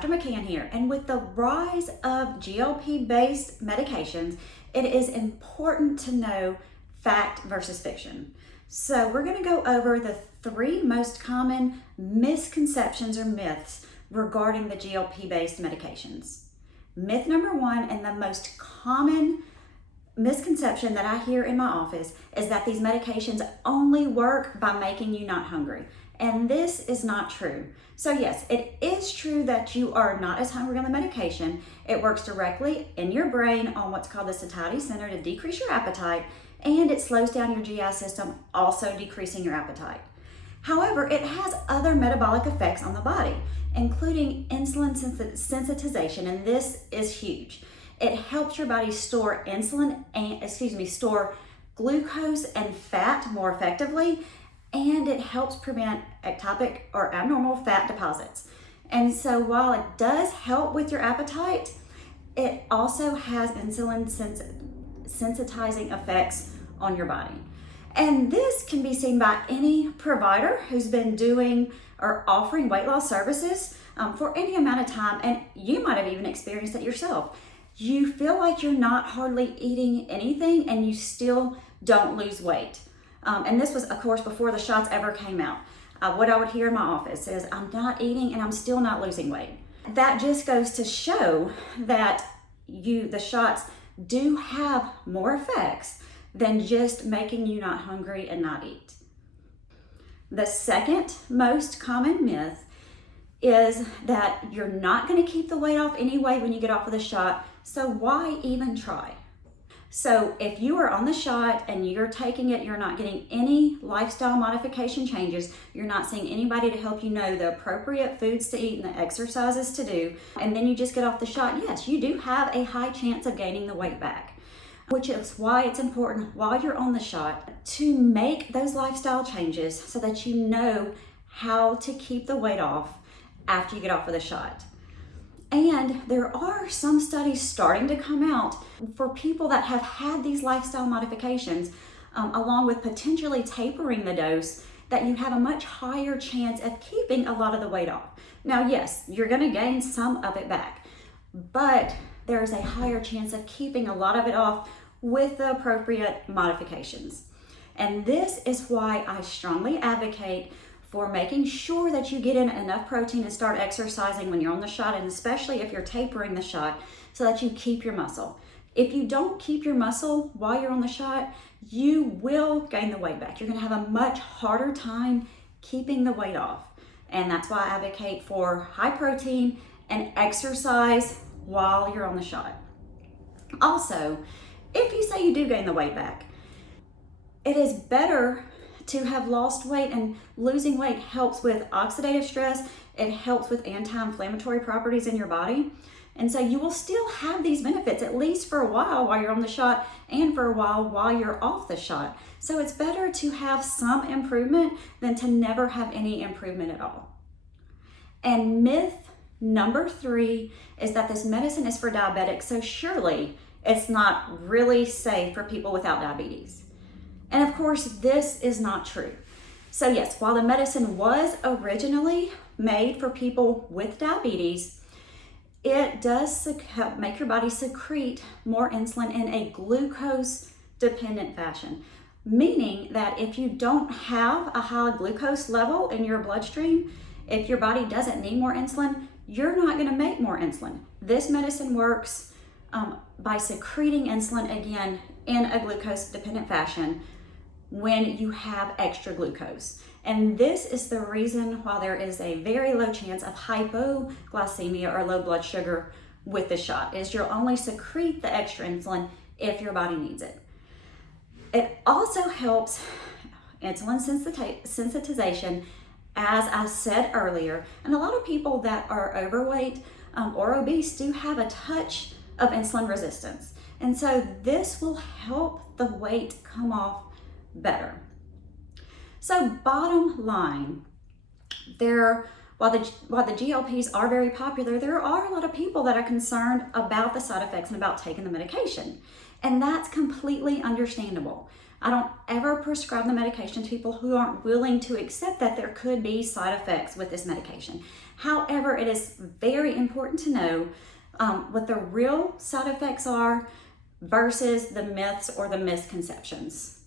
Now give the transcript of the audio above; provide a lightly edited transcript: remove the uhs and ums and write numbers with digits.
Dr. McCann here, and with the rise of GLP-based medications, it is important to know fact versus fiction. So we're going to go over the 3 most common misconceptions or myths regarding the GLP-based medications. Myth number 1, and the most common misconception that I hear in my office, is that these medications only work by making you not hungry. And this is not true. So yes, it is true that you are not as hungry on the medication. It works directly in your brain on what's called the satiety center to decrease your appetite, and it slows down your GI system, also decreasing your appetite. However, it has other metabolic effects on the body, including insulin sensitization, and this is huge. It helps your body store store glucose and fat more effectively, and it helps prevent ectopic or abnormal fat deposits. And so while it does help with your appetite, it also has insulin sensitizing effects on your body. And this can be seen by any provider who's been doing or offering weight loss services for any amount of time, and you might have even experienced it yourself. You feel like you're not hardly eating anything and you still don't lose weight. And this was, of course, before the shots ever came out. What I would hear in my office is, I'm not eating and I'm still not losing weight. That just goes to show that the shots do have more effects than just making you not hungry and not eat. The second most common myth is that you're not going to keep the weight off anyway when you get off of the shot, so why even try? So if you are on the shot and you're taking it, you're not getting any lifestyle modification changes, you're not seeing anybody to help you know the appropriate foods to eat and the exercises to do, and then you just get off the shot, yes, you do have a high chance of gaining the weight back, which is why it's important while you're on the shot to make those lifestyle changes so that you know how to keep the weight off after you get off of the shot. And there are some studies starting to come out for people that have had these lifestyle modifications, along with potentially tapering the dose, that you have a much higher chance of keeping a lot of the weight off. Now, yes, you're going to gain some of it back, but there's a higher chance of keeping a lot of it off with the appropriate modifications. And this is why I strongly advocate for making sure that you get in enough protein and start exercising when you're on the shot, and especially if you're tapering the shot, so that you keep your muscle. If you don't keep your muscle while you're on the shot, you will gain the weight back. You're gonna have a much harder time keeping the weight off. And that's why I advocate for high protein and exercise while you're on the shot. Also, if you say you do gain the weight back, it is better to have lost weight, and losing weight helps with oxidative stress. It helps with anti-inflammatory properties in your body. And so you will still have these benefits, at least for a while you're on the shot, and for a while you're off the shot. So it's better to have some improvement than to never have any improvement at all. And myth number 3 is that this medicine is for diabetics, so surely it's not really safe for people without diabetes. And of course, this is not true. So yes, while the medicine was originally made for people with diabetes, it does make your body secrete more insulin in a glucose-dependent fashion, meaning that if you don't have a high glucose level in your bloodstream, if your body doesn't need more insulin, you're not going to make more insulin. This medicine works by secreting insulin, again, in a glucose-dependent fashion when you have extra glucose. And this is the reason why there is a very low chance of hypoglycemia or low blood sugar with the shot, is you'll only secrete the extra insulin if your body needs it. It also helps insulin sensitization, as I said earlier, and a lot of people that are overweight or obese do have a touch of insulin resistance. And so this will help the weight come off better. So bottom line, while the GLPs are very popular, there are a lot of people that are concerned about the side effects and about taking the medication. And that's completely understandable. I don't ever prescribe the medication to people who aren't willing to accept that there could be side effects with this medication. However, it is very important to know what the real side effects are versus the myths or the misconceptions.